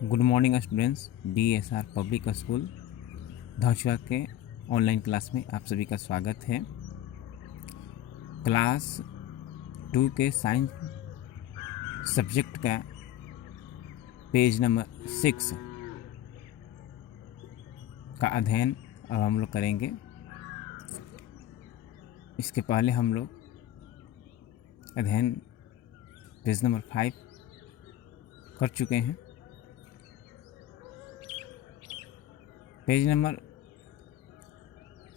Good morning students. DSR public school Dhauchwa के online class में आप सभी का स्वागत है। क्लास 2 के साइंस सब्जेक्ट का पेज नंबर 6 का अध्ययन अब हम लोग करेंगे। इसके पहले हम लोग अध्ययन पेज नंबर 5 कर चुके हैं। पेज नंबर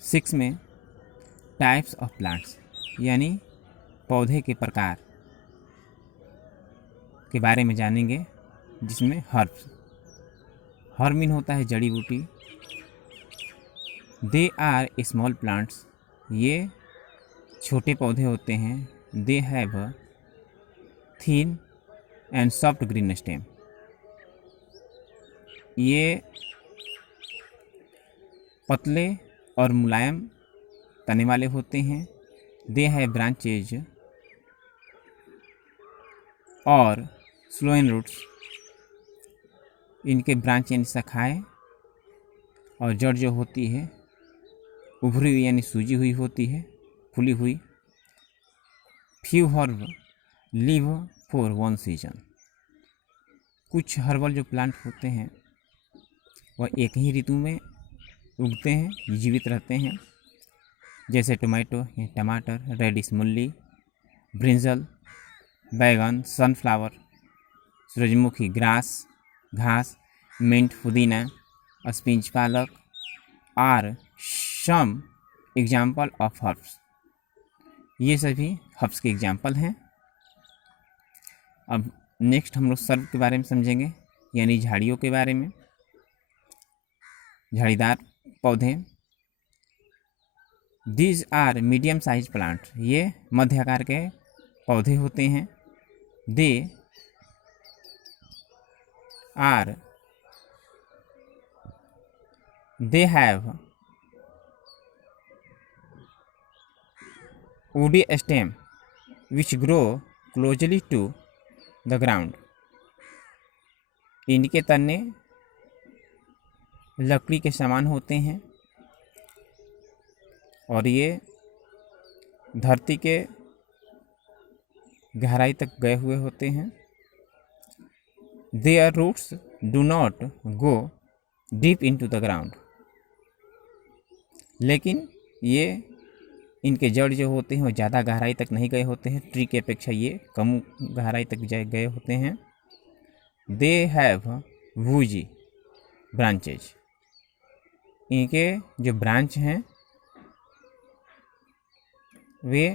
6 में टाइप्स ऑफ प्लांट्स यानी पौधे के प्रकार के बारे में जानेंगे, जिसमें हर्ब्स मीन होता है जड़ी बूटी। दे आर स्मॉल प्लांट्स, ये छोटे पौधे होते हैं। They have thin and soft green stem, ये पतले और मुलायम तने वाले होते हैं। दे है ब्रांचेज और स्लोएन रूट्स, इनके ब्रांच यानी शाखाएं और जड़ जो होती है उभरी हुई यानी सूजी हुई होती है, फूली हुई। Few herb live for one season, कुछ हर्बल जो प्लांट होते हैं वह एक ही ऋतु में उगते हैं, जीवित रहते हैं, जैसे टोमेटो या टमाटर, रेडिश मूली, ब्रिंजल, बैगन, सनफ्लावर, सूरजमुखी, घास, मिंट, पुदीना, स्पिंच, पालक are some example of herbs, ये सभी हर्ब्स के एग्जाम्पल हैं। अब नेक्स्ट हम लोग सर्ब के बारे में समझेंगे, यानी झाड़ियों के बारे में। झाड़ीदार पौधे, these are medium size plant, ये मध्य आकार के पौधे होते हैं। They have woody stem which grow closely to the ground, इनके तने लकड़ी के समान होते हैं और ये धरती के गहराई तक गए हुए होते हैं। Their roots do not go deep into the ground, लेकिन ये इनके जड़ जो होते हैं वो ज़्यादा गहराई तक नहीं गए होते हैं, ट्री की अपेक्षा ये कम गहराई तक गए होते हैं। दे हैव वूजी ब्रांचेज, इनके जो ब्रांच हैं वे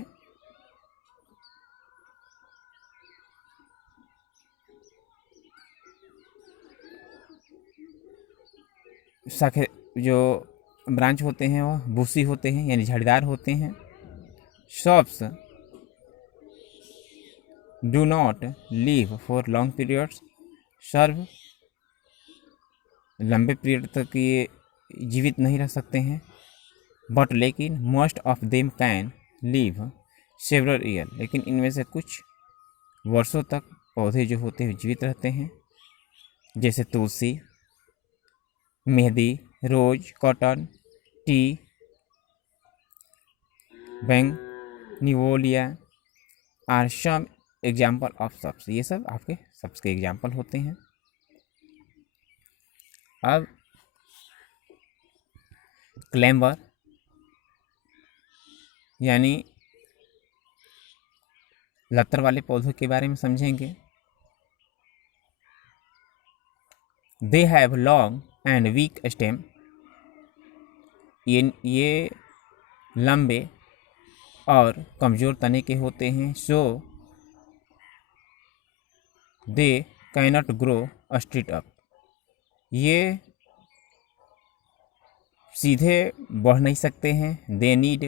शाखे जो ब्रांच होते हैं वह बूसी होते हैं यानी झाड़ीदार होते हैं। Shrubs do not live for long periods, सर्व लंबे पीरियड तक ये जीवित नहीं रह सकते हैं। बट लेकिन most of them can leave several year, लेकिन इनमें से कुछ वर्षों तक पौधे जो होते हैं जीवित रहते हैं, जैसे तुलसी, मेहंदी, rose, cotton, tea, bougainvillea are some example of shrubs, ये सब आपके सब्स के एग्जाम्पल होते हैं। अब क्लेम्बर यानी लतर वाले पौधों के बारे में समझेंगे। They have long and weak stem, ये लंबे और कमज़ोर तने के होते हैं। So they cannot grow straight up, ये सीधे बढ़ नहीं सकते हैं। They need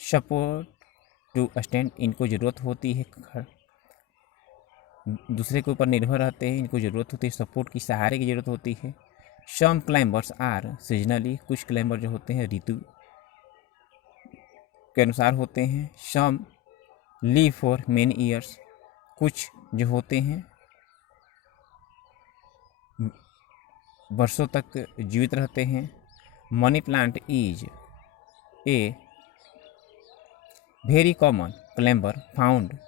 support to stand, इनको ज़रूरत होती है, दूसरे के ऊपर निर्भर रहते हैं, इनको ज़रूरत होती है सपोर्ट की, सहारे की ज़रूरत होती है। सम क्लाइंबर्स आर सीजनली, कुछ क्लाइंबर जो होते हैं ऋतु के अनुसार होते हैं। Some live for many years, कुछ जो होते हैं वर्षों तक जीवित रहते हैं। Money plant is a very common climber found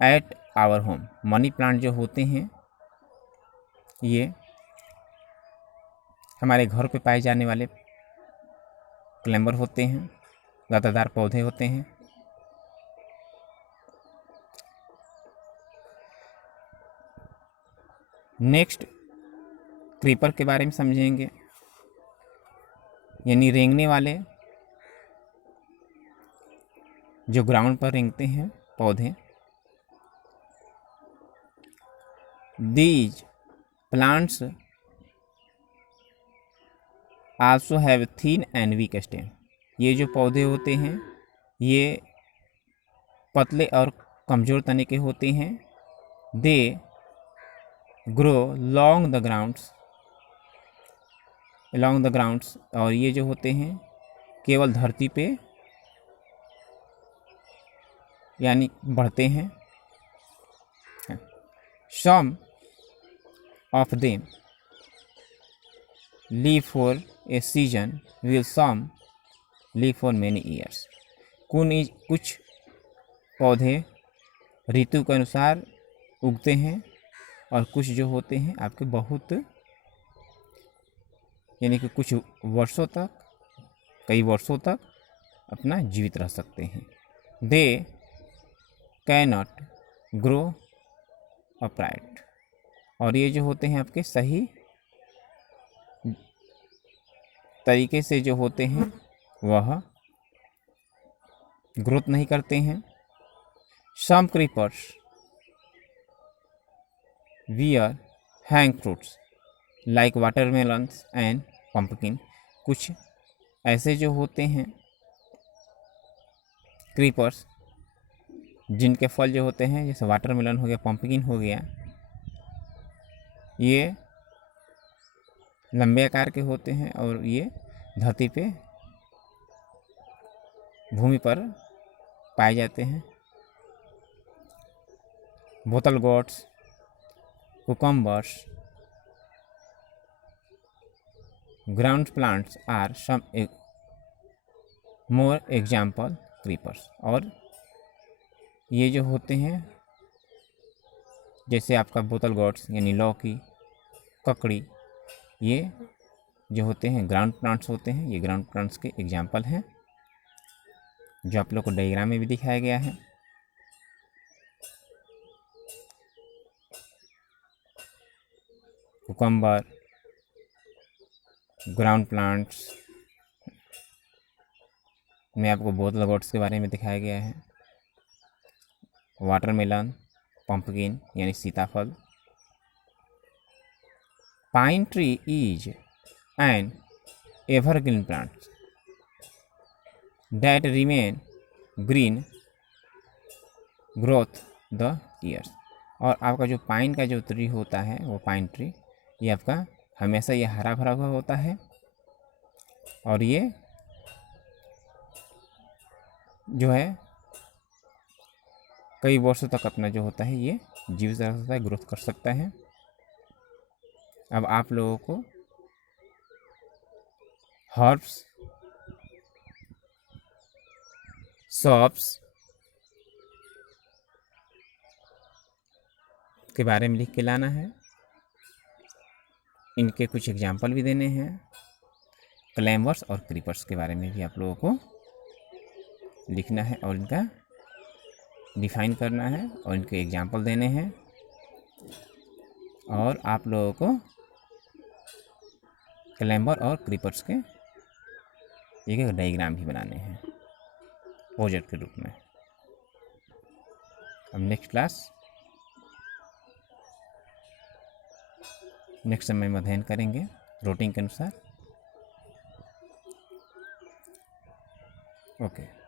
at our home. Money plant जो होते हैं ये हमारे घर पे पाए जाने वाले क्लाइंबर होते हैं, लतादार पौधे होते हैं। नेक्स्ट क्रीपर के बारे में समझेंगे, यानी रेंगने वाले जो ग्राउंड पर रेंगते हैं पौधे। These plants also have thin and weak stem. ये जो पौधे होते हैं ये पतले और कमज़ोर तने के होते हैं। They grow long the grounds, और ये जो होते हैं केवल धरती पे यानी बढ़ते हैं। Some of them live for a season will some live for many years। कुछ पौधे ऋतु के अनुसार उगते हैं और कुछ जो होते हैं आपके बहुत यानी कि कुछ वर्षों तक, कई वर्षों तक अपना जीवित रह सकते हैं। दे कैनॉट ग्रो अपराइट, और ये जो होते हैं आपके सही तरीके से जो होते हैं वह ग्रोथ नहीं करते हैं। Some creepers where hang fruits like watermelons and pumpkin. कुछ ऐसे जो होते हैं क्रीपर्स जिनके फल जो होते हैं जैसे वाटरमेलन हो गया, पंपकिन हो गया, ये लंबे आकार के होते हैं और ये धरती पे भूमि पर पाए जाते हैं। Bottle gourds, cucumbers, ground plants are some more example creepers. और ये जो होते हैं जैसे आपका बोतल गोट्स यानी लौकी, ककड़ी, ये जो होते हैं ग्राउंड प्लांट्स होते हैं। ये ग्राउंड प्लांट्स के एग्जाम्पल हैं जो आप लोग को डायग्राम में भी दिखाया गया है। कुकम्बर, ग्राउंड प्लांट्स में आपको बोतल गोट्स के बारे में दिखाया गया है। वाटरमेलन, पंपकिन यानी सीताफल। Pine tree is an evergreen plant that remain green growth the years. और आपका जो पाइन का जो ट्री होता है वो पाइन ट्री ये आपका हमेशा ये हरा भरा हुआ होता है और ये जो है कई वर्षों तक अपना जो होता है ये जीवित रह सकता है, ग्रोथ कर सकता है। अब आप लोगों को हर्ब्स, शॉप्स के बारे में लिख के लाना है। इनके कुछ एग्जाम्पल भी देने हैं। क्लैम्बर्स और क्रीपर्स के बारे में भी आप लोगों को लिखना है और इनका डिफाइन करना है और इनके एग्जाम्पल देने हैं। और आप लोगों को क्लैम्बर और क्रीपर्स के एक डायग्राम भी बनाने हैं प्रोजेक्ट के रूप में। अब नेक्स्ट समय में अध्ययन करेंगे रूटीन के अनुसार। ओके।